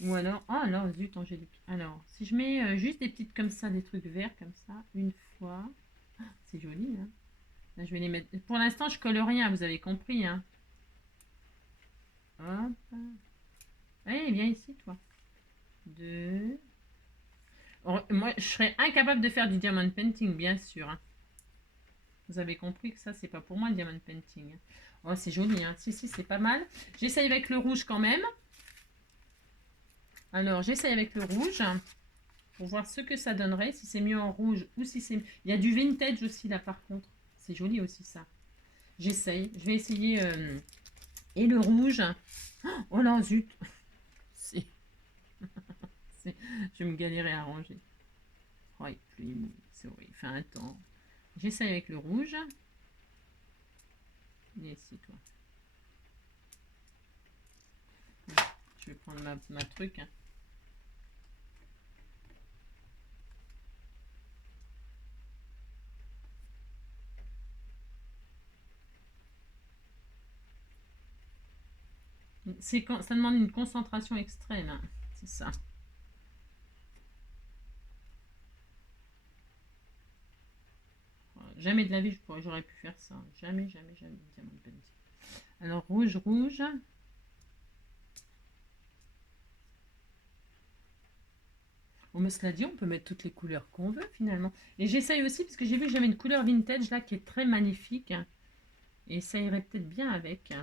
Ou alors, oh non, zut, Angélique. Alors, si je mets juste des petites comme ça, des trucs verts comme ça, une fois. Ah, c'est joli, hein. Là, je vais les mettre. Pour l'instant, je colle rien, vous avez compris, hein. Hop. Allez, viens ici, toi. Deux. Alors, moi, je serais incapable de faire du diamond painting, bien sûr. Hein. Vous avez compris que ça, c'est pas pour moi, le diamond painting. Oh, c'est joli, hein. Si, c'est pas mal. J'essaye avec le rouge quand même. Alors, j'essaye avec le rouge pour voir ce que ça donnerait, si c'est mieux en rouge ou si c'est... Il y a du vintage aussi là par contre. C'est joli aussi ça. J'essaye. Je vais essayer... Et le rouge. Oh là, zut. Je vais me galérer à ranger. Oh, il pleut, c'est horrible. Il fait un temps. J'essaye avec le rouge. Et ici, toi. Je vais prendre ma truc. Hein. Ça demande une concentration extrême. Hein. C'est ça. Jamais de la vie, j'aurais pu faire ça. Jamais. Alors, rouge. Mais cela dit, on peut mettre toutes les couleurs qu'on veut finalement. Et j'essaye aussi, parce que j'ai vu que j'avais une couleur vintage là qui est très magnifique. Et ça irait peut-être bien avec.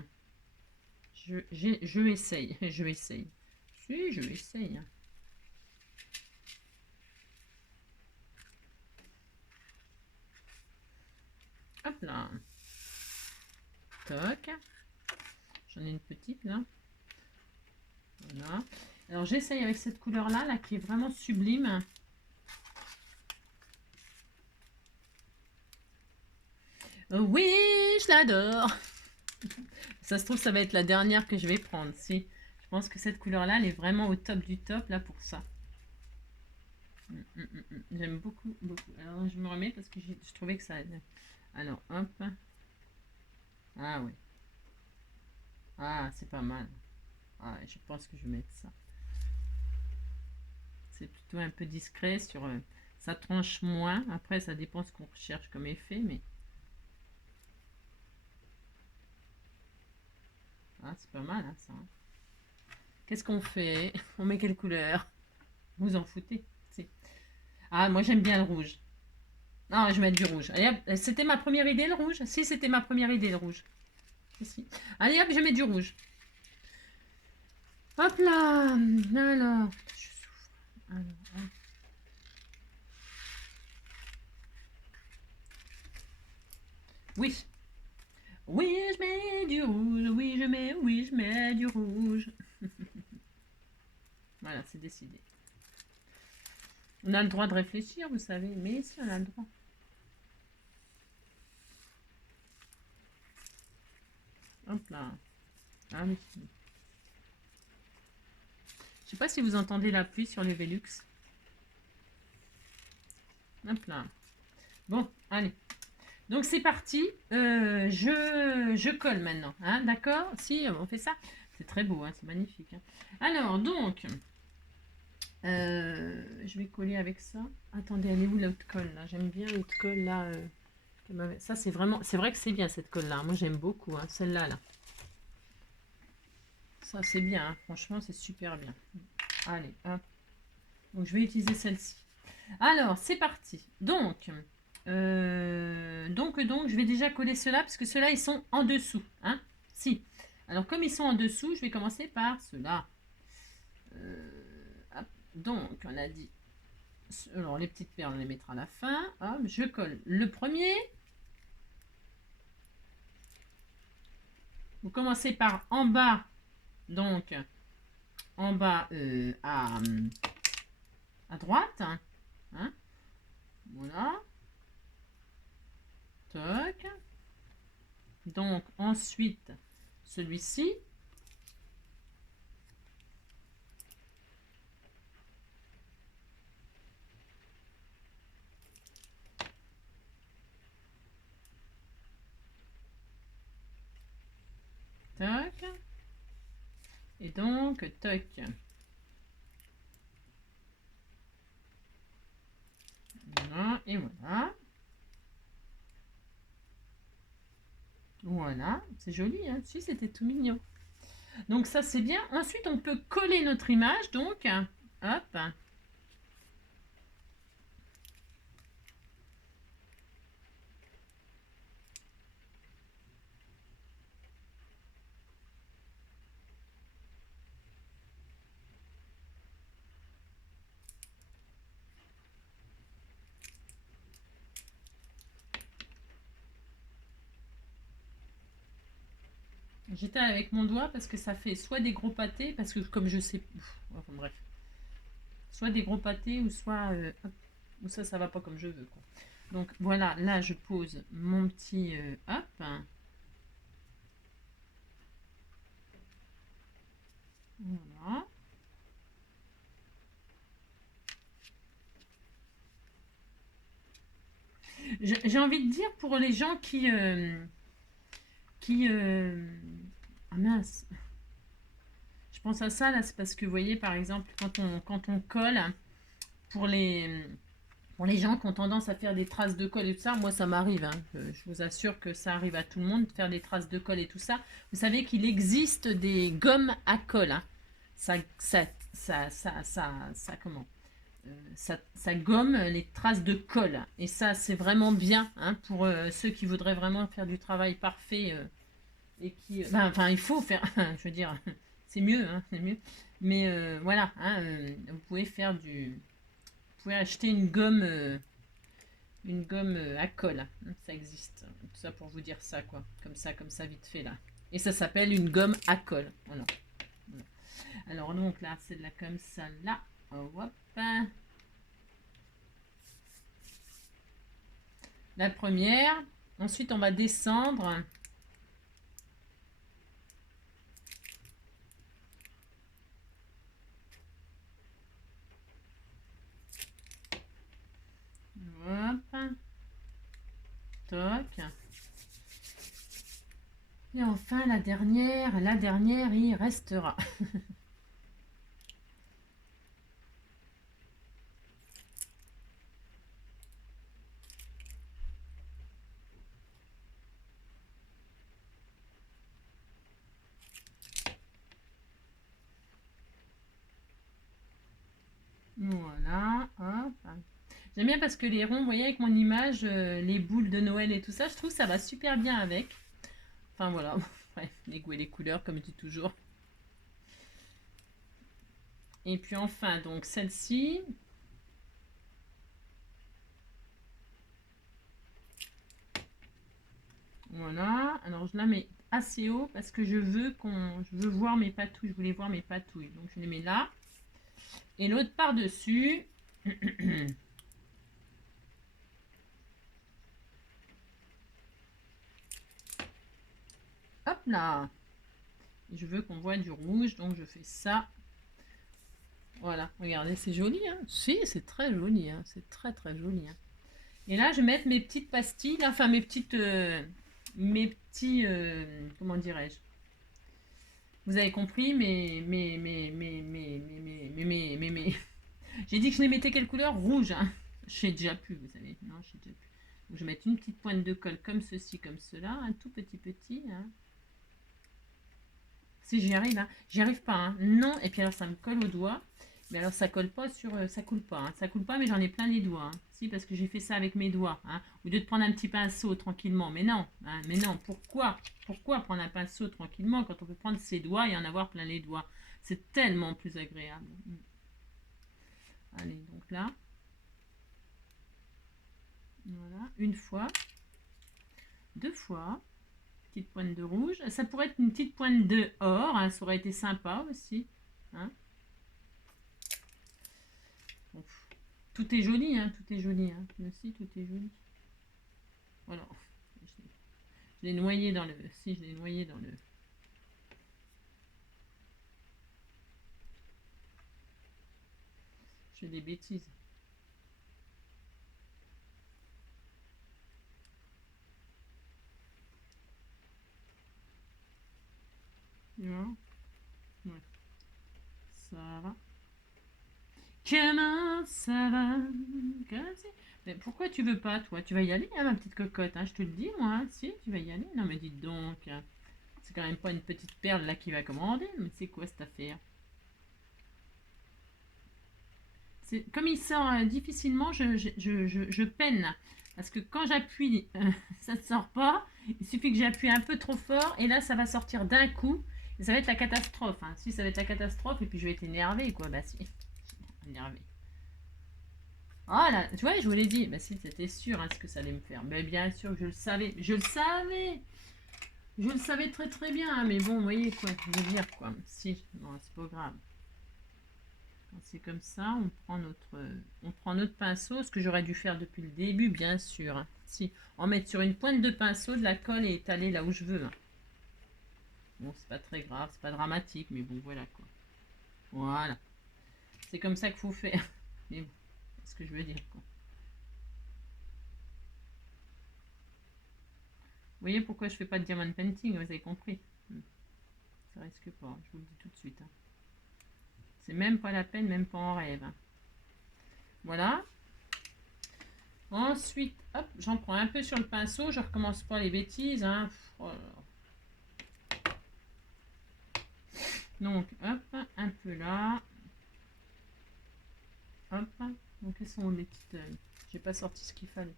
Je essaye. Si, je essaye. Hop là. Toc. J'en ai une petite là. Voilà. Alors j'essaye avec cette couleur là qui est vraiment sublime. Oui, je l'adore. Ça se trouve, ça va être la dernière que je vais prendre. Si, je pense que cette couleur-là, elle est vraiment au top du top là pour ça. J'aime beaucoup. Alors, je me remets parce que je trouvais que ça... Alors, hop. Ah oui. Ah, c'est pas mal. Ah, je pense que je vais mettre ça. C'est plutôt un peu discret sur... ça tranche moins. Après, ça dépend ce qu'on recherche comme effet, mais... Ah, c'est pas mal, hein, ça. Qu'est-ce qu'on fait? On met quelle couleur? Vous en foutez? Ah, moi, j'aime bien le rouge. Non, je vais mettre du rouge. Allez, c'était ma première idée, le rouge? Si, c'était ma première idée, le rouge. Si. Allez, hop, je mets du rouge. Hop là. Alors, je souffre. Alors, oui. Oui, je mets du rouge. Oui, je mets du rouge. Voilà, c'est décidé. On a le droit de réfléchir, vous savez. Mais si, on a le droit. Hop là. Ah oui. Je sais pas si vous entendez la pluie sur les Velux. Hop là. Bon, allez. Donc c'est parti. Je colle maintenant. Hein, d'accord? Si, on fait ça. C'est très beau, hein, c'est magnifique. Hein. Alors, donc, Je vais coller avec ça. Attendez, elle est où l'autre colle là? J'aime bien l'autre colle là. Ça c'est vraiment, c'est vrai que c'est bien cette colle là. Moi j'aime beaucoup hein, celle-là là. Ça c'est bien, hein. Franchement c'est super bien. Allez, hop. Donc je vais utiliser celle-ci. Alors c'est parti. Donc, je vais déjà coller ceux-là parce que ceux-là ils sont en dessous. Hein, si. Alors comme ils sont en dessous, je vais commencer par ceux-là. Donc on a dit. Alors les petites perles on les mettra à la fin. Hop, je colle le premier. Vous commencez par en bas. Donc en bas à droite. Hein, voilà. Toc. Donc ensuite celui-ci. Toc. Et donc toc. Voilà, et voilà. Voilà, c'est joli, hein. Si, c'était tout mignon. Donc ça, c'est bien. Ensuite, on peut coller notre image, donc, hop. J'étale avec mon doigt parce que ça fait soit des gros pâtés, parce que comme je sais... Enfin, bref. Soit des gros pâtés, ou soit... ou ça va pas comme je veux, quoi. Donc voilà, là, je pose mon petit... hop. Voilà. J'ai envie de dire pour les gens qui... Ah mince. Je pense à ça, là, c'est parce que, vous voyez, par exemple, quand on colle, pour les gens qui ont tendance à faire des traces de colle et tout ça, moi, ça m'arrive. Hein. Je vous assure que ça arrive à tout le monde, de faire des traces de colle et tout ça. Vous savez qu'il existe des gommes à colle. Hein. Comment ça gomme les traces de colle. Et ça, c'est vraiment bien hein, pour ceux qui voudraient vraiment faire du travail parfait et qui... enfin, il faut faire... je veux dire, c'est mieux, hein, c'est mieux. Mais voilà, hein, vous pouvez faire du... Vous pouvez acheter une gomme à colle. Hein, ça existe. Tout ça pour vous dire ça, quoi. Comme ça, vite fait, là. Et ça s'appelle une gomme à colle. Voilà. Voilà. Alors, donc, là, c'est de la comme ça, là. Oh, hop. La première. Ensuite, on va descendre. Hop. Toc. Et enfin, la dernière, il restera. Voilà, hop. J'aime bien parce que les ronds, vous voyez, avec mon image, les boules de Noël et tout ça, je trouve que ça va super bien avec. Enfin voilà, bref, les goûts et les couleurs, comme je dis toujours. Et puis enfin, donc celle-ci. Voilà, alors je la mets assez haut parce que je veux voir mes patouilles, je voulais voir mes patouilles. Donc je les mets là. Et l'autre par-dessus. Hop là. Je veux qu'on voit du rouge, donc je fais ça. Voilà, regardez, c'est joli, hein. Si, c'est très joli, hein. C'est très très joli. Hein. Et là, je vais mettre mes petites pastilles, là, enfin mes petites, mes petits, comment dirais-je? Vous avez compris, mes J'ai dit que je les mettais quelle couleur? Rouge. Hein. J'ai déjà plus, vous savez. Non, j'ai déjà plus. Donc, je vais mettre une petite pointe de colle comme ceci, comme cela. Un tout petit. Hein. Si j'y arrive, hein. J'y arrive pas. Hein. Non, et puis alors ça me colle au doigt. Mais alors ça colle pas sur... ça coule pas. Hein. Ça coule pas, mais j'en ai plein les doigts. Hein. Si, parce que j'ai fait ça avec mes doigts. Hein. Au lieu de prendre un petit pinceau tranquillement. Mais non. Hein. Mais non, pourquoi? Pourquoi prendre un pinceau tranquillement quand on peut prendre ses doigts et en avoir plein les doigts? C'est tellement plus agréable. Allez, donc là. Voilà, une fois. Deux fois. Petite pointe de rouge. Ça pourrait être une petite pointe de or. Hein. Ça aurait été sympa aussi. Hein. Bon. Tout est joli, hein, tout est joli. Hein. Aussi, tout est joli. Voilà. Je l'ai noyé dans le... Si, je l'ai noyé dans le... Je fais des bêtises. Ouais. Ça va. Comment ça va? Mais pourquoi tu veux pas, toi? Tu vas y aller, hein, ma petite cocotte, hein, je te le dis, moi. Hein. Si, tu vas y aller. Non, mais dites donc. Hein. C'est quand même pas une petite perle, là, qui va commander. Mais c'est quoi, cette affaire? Comme il sort difficilement, je peine. Parce que quand j'appuie, ça ne sort pas. Il suffit que j'appuie un peu trop fort. Et là, ça va sortir d'un coup. Et ça va être la catastrophe. Hein. Si, ça va être la catastrophe. Et puis, je vais être énervée, quoi. Bah, si. Énervée. Ah là, tu vois, je vous l'ai dit. Bah, si, c'était sûr hein, ce que ça allait me faire. Mais bien sûr que je le savais. Je le savais. Je le savais très très bien. Hein, mais bon, vous voyez, quoi. Je veux dire, quoi. Si, non, c'est pas grave. C'est comme ça, on prend notre pinceau, ce que j'aurais dû faire depuis le début, bien sûr. Hein. Si, en mettre sur une pointe de pinceau, de la colle et étaler là où je veux. Hein. Bon, c'est pas très grave, c'est pas dramatique, mais bon, voilà quoi. Voilà. C'est comme ça qu'il faut faire. Mais bon, c'est ce que je veux dire quoi. Vous voyez pourquoi je fais pas de diamond painting, vous avez compris. Ça risque pas, je vous le dis tout de suite. Hein. C'est même pas la peine, même pas en rêve. Hein. Voilà. Ensuite, hop, j'en prends un peu sur le pinceau. Je recommence pas les bêtises. Hein. Oh là là. Donc, hop, un peu là. Hop. Donc, elles sont les petites... j'ai pas sorti ce qu'il fallait.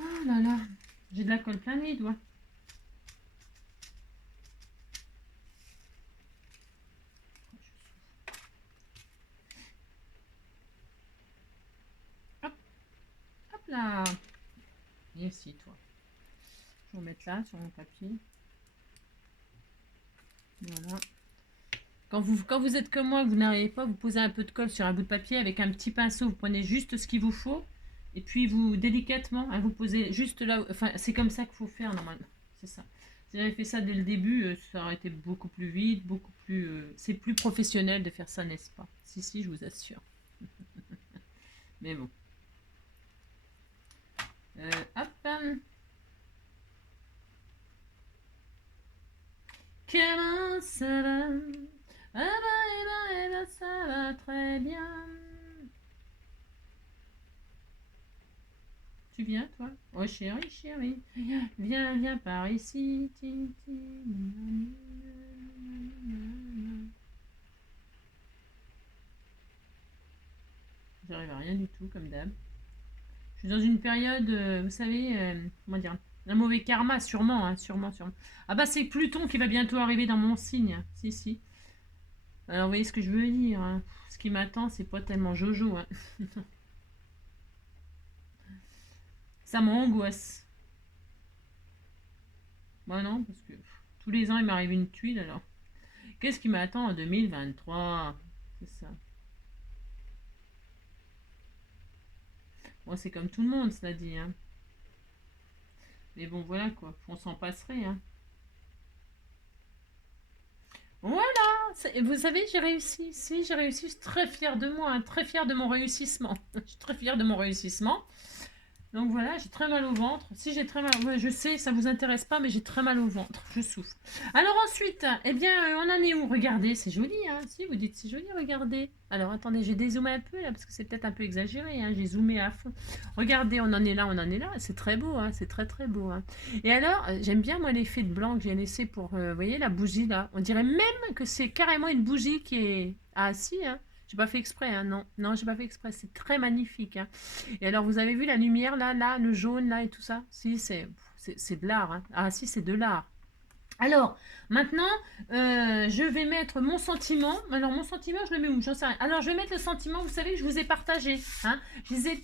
Oh là là. J'ai de la colle plein les doigts. Là. Et aussi, toi. Je vais mettre là sur mon papier. Voilà. Quand vous êtes comme moi, vous n'arrivez pas, vous posez un peu de colle sur un bout de papier avec un petit pinceau. Vous prenez juste ce qu'il vous faut. Et puis, vous, délicatement, hein, vous posez juste là. Enfin, c'est comme ça qu'il faut faire normalement. C'est ça. Si j'avais fait ça dès le début, ça aurait été beaucoup plus vite, beaucoup plus... c'est plus professionnel de faire ça, n'est-ce pas? Si, je vous assure. Mais bon. Hop. Comment ça va? Ça va très bien. Tu viens, toi? Oh, chérie. Viens par ici. J'arrive à rien du tout, comme d'hab. Je suis dans une période, vous savez, comment dire, un mauvais karma, sûrement, hein, sûrement. Ah bah c'est Pluton qui va bientôt arriver dans mon signe. Si. Alors vous voyez ce que je veux dire. Hein. Ce qui m'attend, c'est pas tellement Jojo. Hein. Ça m'angoisse. Bah non, parce que tous les ans il m'arrive une tuile alors. Qu'est-ce qui m'attend en 2023? C'est ça. Bon, c'est comme tout le monde, cela dit. Hein. Mais bon, voilà quoi. On s'en passerait. Hein. Voilà. Vous savez, j'ai réussi. Si, j'ai réussi. Je suis très fière de moi. Hein, très fière de mon réussissement. Je suis très fière de mon réussissement. Donc voilà, j'ai très mal au ventre. Si j'ai très mal, ouais, je sais, ça vous intéresse pas, mais j'ai très mal au ventre. Je souffre. Alors ensuite, eh bien, on en est où? Regardez, c'est joli, hein. Si vous dites c'est joli, regardez. Alors attendez, j'ai dézoomé un peu là parce que c'est peut-être un peu exagéré. Hein. J'ai zoomé à fond. Regardez, on en est là, on en est là. C'est très beau, hein. C'est très très beau. Hein. Et alors, j'aime bien moi l'effet de blanc que j'ai laissé pour, vous voyez, la bougie là. On dirait même que c'est carrément une bougie qui est. Ah si, hein. J'ai pas fait exprès, hein. Non, non, j'ai pas fait exprès. C'est très magnifique. Hein. Et alors, vous avez vu la lumière là, là, le jaune là et tout ça? Si, c'est de l'art. Hein. Ah, si, c'est de l'art. Alors, maintenant, je vais mettre mon sentiment. Alors, mon sentiment, je le mets où? J'en sais rien. Alors, je vais mettre le sentiment, vous savez que je vous ai partagé. Hein. Je les ai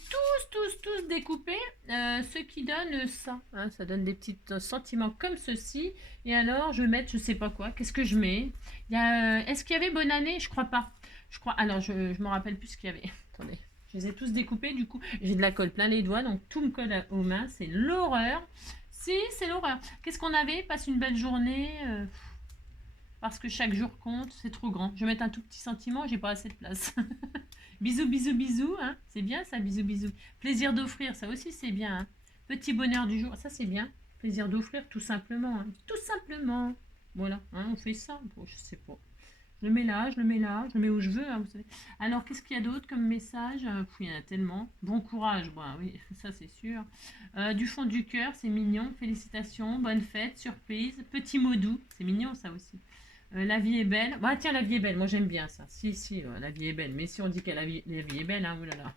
tous découpés. Ce qui donne ça. Hein. Ça donne des petits sentiments comme ceci. Et alors, je vais mettre, je sais pas quoi. Qu'est-ce que je mets? Est-ce qu'il y avait bonne année? Je crois pas. Je crois. Alors, je me rappelle plus ce qu'il y avait. Attendez. Je les ai tous découpés. Du coup, j'ai de la colle plein les doigts. Donc, tout me colle aux mains. C'est l'horreur. Si, c'est l'horreur. Qu'est-ce qu'on avait? Passe une belle journée. Parce que chaque jour compte, c'est trop grand. Je vais mettre un tout petit sentiment, j'ai pas assez de place. Bisous, bisous, bisous. Hein. C'est bien ça, bisous, bisous. Plaisir d'offrir, ça aussi c'est bien. Hein. Petit bonheur du jour, ça c'est bien. Plaisir d'offrir, tout simplement. Hein. Tout simplement. Voilà, hein, on fait ça. Bon, je sais pas. Je le mets là, je le mets là, je le mets où je veux, hein, vous savez. Alors, qu'est-ce qu'il y a d'autre comme message? Il y en a tellement. Bon courage, bon, oui, ça c'est sûr. Du fond du cœur, c'est mignon. Félicitations, bonne fête, surprise. Petit mot doux, c'est mignon ça aussi. La vie est belle. Bah tiens, la vie est belle, moi j'aime bien ça. Si, si, la vie est belle. Mais si on dit que la vie est belle, hein, oulala.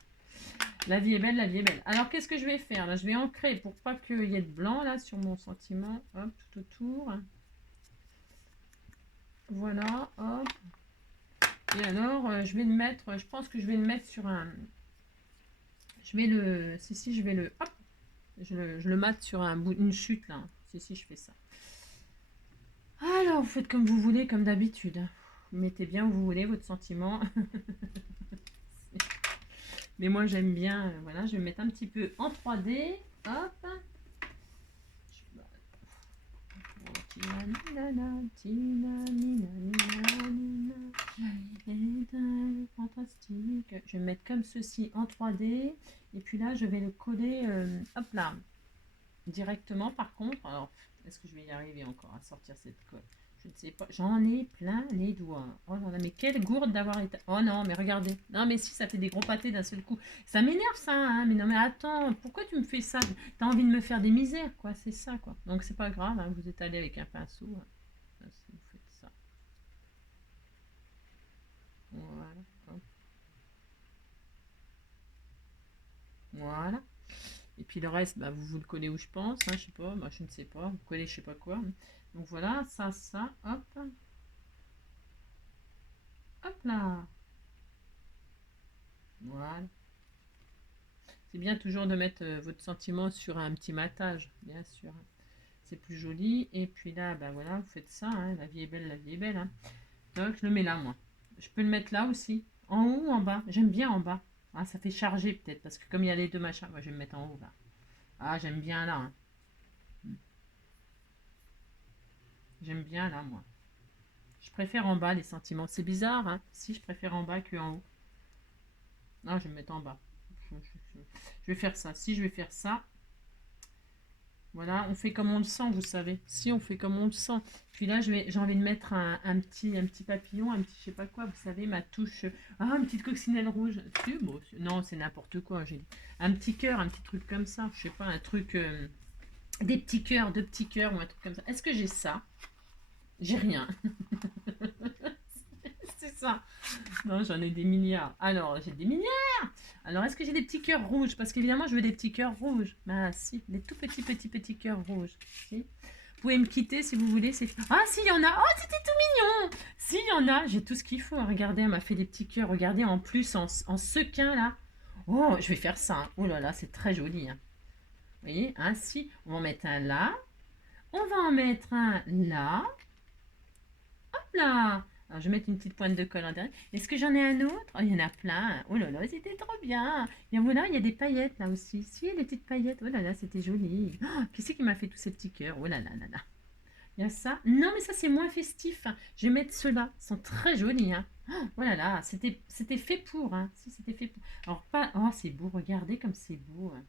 La vie est belle, la vie est belle. Alors, qu'est-ce que je vais faire là? Je vais ancrer pour pas qu'il y ait de blanc là sur mon sentiment. Hop, tout autour. Voilà, hop. Et alors, je vais le mettre, je pense que je vais le mettre sur un... Je vais le... Si, je vais le... Hop, je le mate sur un bout, une chute, là. Si, je fais ça. Alors, vous faites comme vous voulez, comme d'habitude. Mettez bien où vous voulez votre sentiment. Mais moi, j'aime bien... voilà, je vais mettre un petit peu en 3D. Hop. Fantastique. Je vais mettre comme ceci en 3D. Et puis là, je vais le coller, hop là, directement. Par contre, alors, est-ce que je vais y arriver encore à sortir cette colle? Je ne sais pas. J'en ai plein les doigts. Oh là là, mais quelle gourde d'avoir été... Oh non, mais regardez. Non, mais si, ça fait des gros pâtés d'un seul coup. Ça m'énerve, ça, hein. Mais non, mais attends, pourquoi tu me fais ça? T'as envie de me faire des misères, quoi. C'est ça, quoi. Donc, c'est pas grave, hein. Vous êtes allé avec un pinceau. Hein. Si vous faites ça. Voilà. Hop. Voilà. Et puis le reste, bah, vous le collez où je pense, hein, je sais pas, bah, je ne sais pas, vous collez je sais pas quoi. Donc voilà, ça, hop, hop là. Voilà. C'est bien toujours de mettre votre sentiment sur un petit matage, bien sûr. C'est plus joli. Et puis là, bah voilà, vous faites ça, hein, la vie est belle, la vie est belle. Hein. Donc je le mets là, moi. Je peux le mettre là aussi. En haut ou en bas? J'aime bien en bas. Ah, ça fait charger peut-être, parce que comme il y a les deux machins, moi je vais me mettre en haut là. Ah, j'aime bien là. Hein. J'aime bien là, moi. Je préfère en bas les sentiments. C'est bizarre, hein? Si, je préfère en bas que en haut. Non, je vais me mettre en bas. Je vais faire ça. Si, je vais faire ça. Voilà, on fait comme on le sent, vous savez. Si, on fait comme on le sent. Puis là, j'ai envie de mettre un petit papillon, un petit je sais pas quoi, vous savez, ma touche. Ah, une petite coccinelle rouge. Bon, non, c'est n'importe quoi, j'ai dit. Un petit cœur, un petit truc comme ça. Je sais pas, un truc... des petits cœurs, deux petits cœurs ou un truc comme ça. Est-ce que j'ai ça? J'ai rien. C'est ça. Non, j'en ai des milliards. Alors, j'ai des milliards. Alors, est-ce que j'ai des petits cœurs rouges? Parce qu'évidemment, je veux des petits cœurs rouges. Bah, si, des tout petits cœurs rouges. Si. Vous pouvez me quitter si vous voulez. Ah, si, il y en a. Oh, c'était tout mignon. Si, il y en a. J'ai tout ce qu'il faut. Regardez, elle m'a fait des petits cœurs. Regardez, en plus, en sequin, là. Oh, je vais faire ça. Hein. Oh là là, c'est très joli. Hein. Vous voyez, ainsi, on va en mettre un là. On va en mettre un là. Hop là. Alors, je vais mettre une petite pointe de colle en derrière. Est-ce que j'en ai un autre? Oh, il y en a plein. Oh là là, c'était trop bien. Et voilà, il y a des paillettes là aussi. Si, il y a des petites paillettes. Oh là là, c'était joli. Oh, qui c'est qui m'a fait tous ces petits cœurs? Oh là là là là. Il y a ça. Non, mais ça, c'est moins festif. Je vais mettre ceux-là. Ils sont très jolis. Hein. Oh là là, c'était fait pour. Hein. Si, c'était fait pour. Alors, pas... Oh, c'est beau. Regardez comme c'est beau. Hein.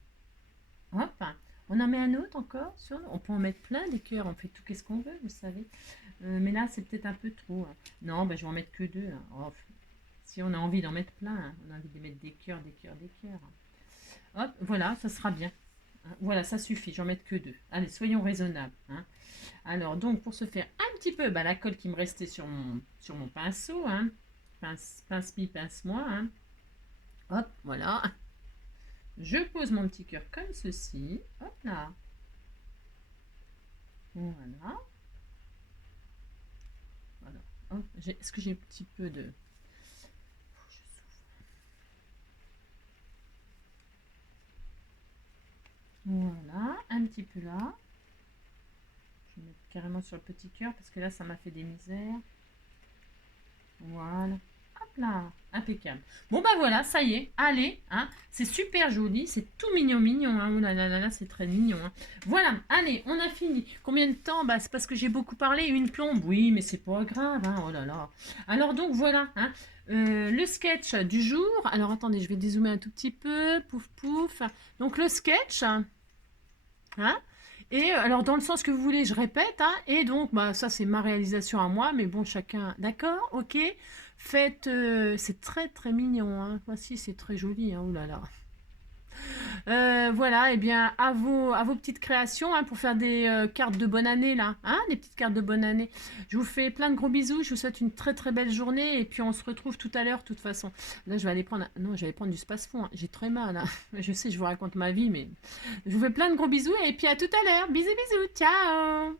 On en met un autre encore on peut en mettre plein des cœurs, on fait tout qu'est-ce qu'on veut, vous savez. Mais là, c'est peut-être un peu trop, hein. Non, ben, je vais en mettre que deux, hein. Oh, si on a envie d'en mettre plein, hein, on a envie de mettre des cœurs, des cœurs, des cœurs. Hop, voilà, ça sera bien. Hein. Voilà, ça suffit, j'en mets que deux. Allez, soyons raisonnables. Hein. Alors, donc, pour se faire un petit peu la colle qui me restait sur mon pinceau, hein. Pince-mi, pince-moi. Hein. Hop, voilà. Je pose mon petit cœur comme ceci. Hop là. Voilà. Voilà. Est-ce que j'ai un petit peu de... Voilà, un petit peu là. Je vais mettre carrément sur le petit cœur parce que là, ça m'a fait des misères. Voilà. Hop là, impeccable. Bon bah voilà, ça y est, allez, hein, c'est super joli, c'est tout mignon, mignon, hein. Oh là là là là, c'est très mignon, hein. Voilà, allez, on a fini. Combien de temps? Bah c'est parce que j'ai beaucoup parlé, une plombe, oui, mais c'est pas grave, hein. Oh là là. Alors donc voilà, hein, le sketch du jour. Alors attendez, je vais dézoomer un tout petit peu, pouf pouf. Donc le sketch, hein, et alors dans le sens que vous voulez, je répète, hein, et donc bah ça c'est ma réalisation à moi, mais bon chacun, d'accord, ok. Faites, c'est très très mignon, hein. Voici, c'est très joli, hein. Ouh là là. Voilà, et bien à vos petites créations, hein, pour faire des cartes de bonne année là, hein, des petites cartes de bonne année. Je vous fais plein de gros bisous, je vous souhaite une très très belle journée et puis on se retrouve tout à l'heure de toute façon. Là je vais aller prendre, non je vais aller prendre du space-fond, hein. J'ai très mal, hein. Je sais, je vous raconte ma vie, mais je vous fais plein de gros bisous et puis à tout à l'heure. Bisous bisous, ciao.